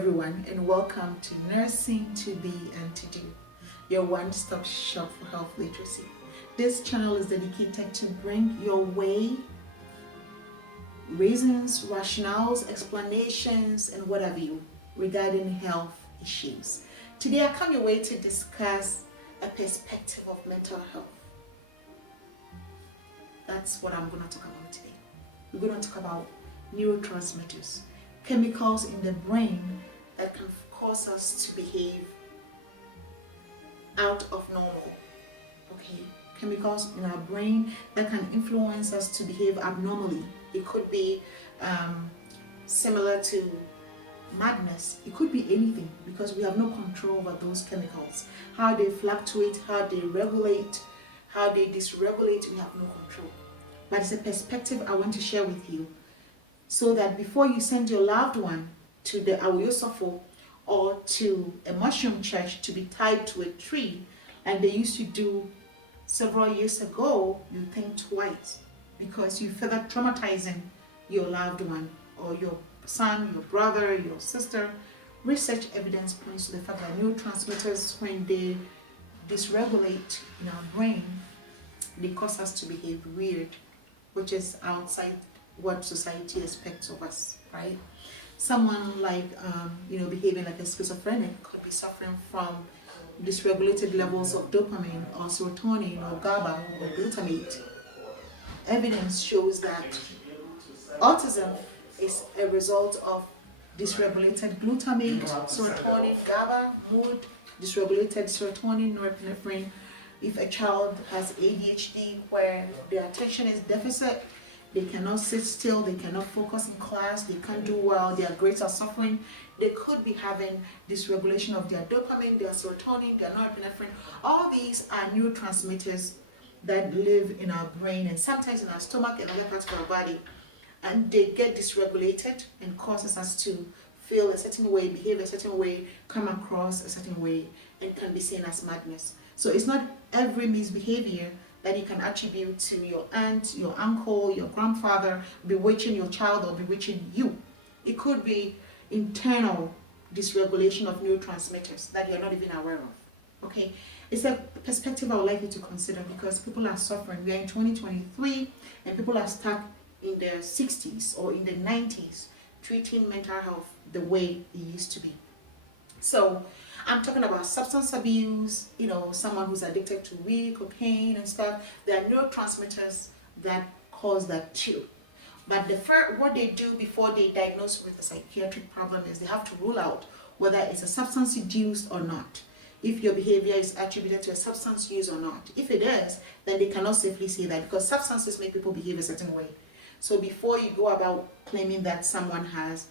everyone, and welcome to Nursing to Be and to Do, your one-stop shop for health literacy. This channel is dedicated to bring your way reasons, rationales, explanations, and what have you regarding health issues. Today I come your way to discuss a perspective of mental health. That's what I'm going to talk about today. We're going to talk about neurotransmitters, chemicals in the brain that can cause us to behave out of normal. Okay, chemicals in our brain that can influence us to behave abnormally. It could be similar to madness. It could be anything because we have no control over those chemicals. How they fluctuate, how they regulate, how they dysregulate, we have no control. But it's a perspective I want to share with you, so that before you send your loved one to the Awuyosofo or to a mushroom church to be tied to a tree, like they used to do several years ago, you think twice, because you further traumatizing your loved one or your son, your brother, your sister. Research evidence points to the fact that neurotransmitters, when they dysregulate in our brain, they cause us to behave weird, which is outside what society expects of us, right? Someone like, behaving like a schizophrenic could be suffering from dysregulated levels of dopamine or serotonin or GABA or glutamate. Evidence shows that autism is a result of dysregulated glutamate, serotonin, GABA, mood, dysregulated serotonin, norepinephrine. If a child has ADHD where their attention is deficit, they cannot sit still, they cannot focus in class, they can't do well, their grades are suffering, they could be having dysregulation of their dopamine, their serotonin, their norepinephrine. All these are neurotransmitters that live in our brain and sometimes in our stomach and other parts of our body. And they get dysregulated and causes us to feel a certain way, behave a certain way, come across a certain way, and can be seen as madness. So it's not every misbehavior that you can attribute to your aunt, your uncle, your grandfather bewitching your child or bewitching you. It could be internal dysregulation of neurotransmitters that you're not even aware of. Okay, it's a perspective I would like you to consider because people are suffering. We are in 2023 and people are stuck in their 60s or in the 90s treating mental health the way it used to be. So I'm talking about substance abuse, someone who's addicted to weed, cocaine and stuff. There are neurotransmitters that cause that too. But what they do before they diagnose with a psychiatric problem is they have to rule out whether it's a substance induced or not. If your behavior is attributed to a substance use or not. If it is, then they cannot safely say that because substances make people behave a certain way. So before you go about claiming that someone has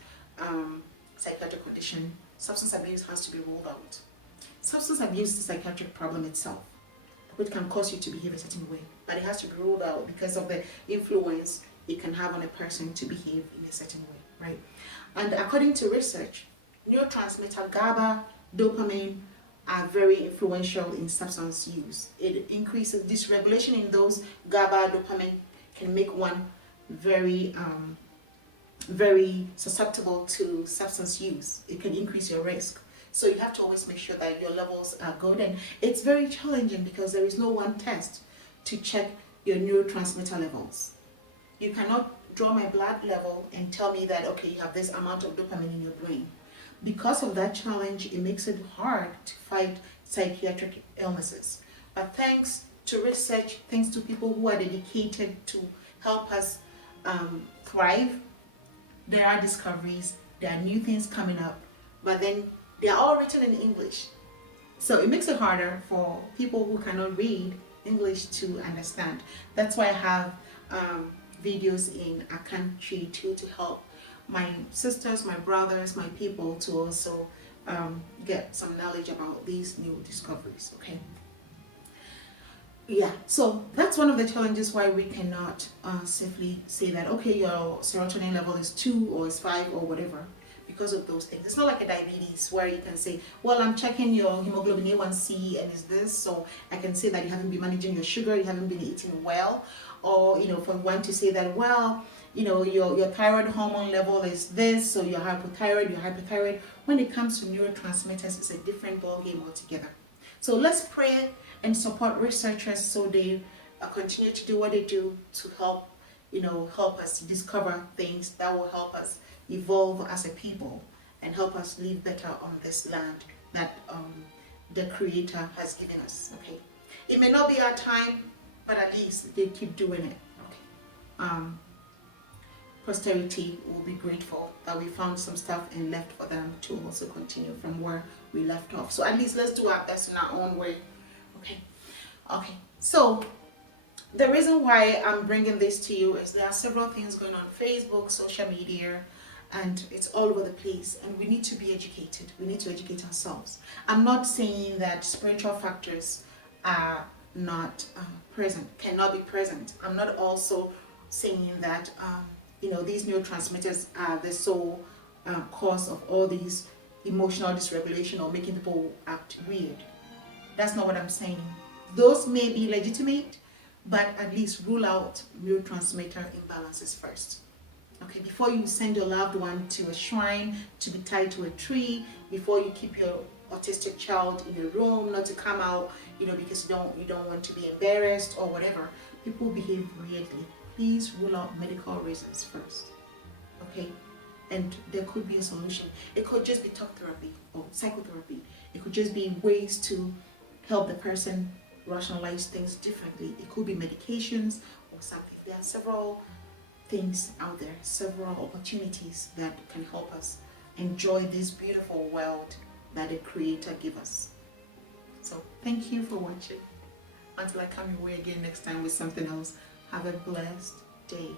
psychiatric condition, substance abuse has to be ruled out. Substance abuse is a psychiatric problem itself, which can cause you to behave a certain way, but it has to be ruled out because of the influence it can have on a person to behave in a certain way, right? And according to research, neurotransmitter GABA, dopamine are very influential in substance use. It increases dysregulation in those GABA, dopamine can make one very susceptible to substance use. It can increase your risk. So you have to always make sure that your levels are good. And it's very challenging because there is no one test to check your neurotransmitter levels. You cannot draw my blood level and tell me that, okay, you have this amount of dopamine in your brain. Because of that challenge, it makes it hard to fight psychiatric illnesses. But thanks to research, thanks to people who are dedicated to help us thrive, there are discoveries, there are new things coming up, but then they are all written in English. So it makes it harder for people who cannot read English to understand. That's why I have videos in Akanchi too to help my sisters, my brothers, my people to also get some knowledge about these new discoveries, okay? Yeah, so that's one of the challenges why we cannot safely say that, okay, your serotonin level is 2 or is 5 or whatever, because of those things. It's not like a diabetes where you can say, well, I'm checking your hemoglobin A1C and is this, so I can say that you haven't been managing your sugar, you haven't been eating well, or, for one to say that, well, your thyroid hormone level is this, so you're hypothyroid. When it comes to neurotransmitters, it's a different ballgame altogether. So let's pray and support researchers so they continue to do what they do to help us discover things that will help us evolve as a people and help us live better on this land that the Creator has given us. Okay, it may not be our time, but at least they keep doing it. Okay, posterity will be grateful that we found some stuff and left for them to also continue from where we left off. So at least let's do our best in our own way. Okay. So the reason why I'm bringing this to you is there are several things going on Facebook, social media, and it's all over the place, and we need to be educated. We need to educate ourselves. I'm not saying that spiritual factors are not cannot be present. I'm not also saying that these neurotransmitters are the sole cause of all these emotional dysregulation or making people act weird. That's not what I'm saying. Those may be legitimate, but at least rule out neurotransmitter imbalances first. Okay, before you send your loved one to a shrine to be tied to a tree, before you keep your autistic child in your room, not to come out, because you don't want to be embarrassed or whatever. People behave weirdly. Please rule out medical reasons first. Okay, and there could be a solution. It could just be talk therapy or psychotherapy. It could just be ways to help the person rationalize things differently. It could be medications or something. There are several things out there, several opportunities that can help us enjoy this beautiful world that the Creator gave us. So thank you for watching. Until I come your way again next time with something else, have a blessed day.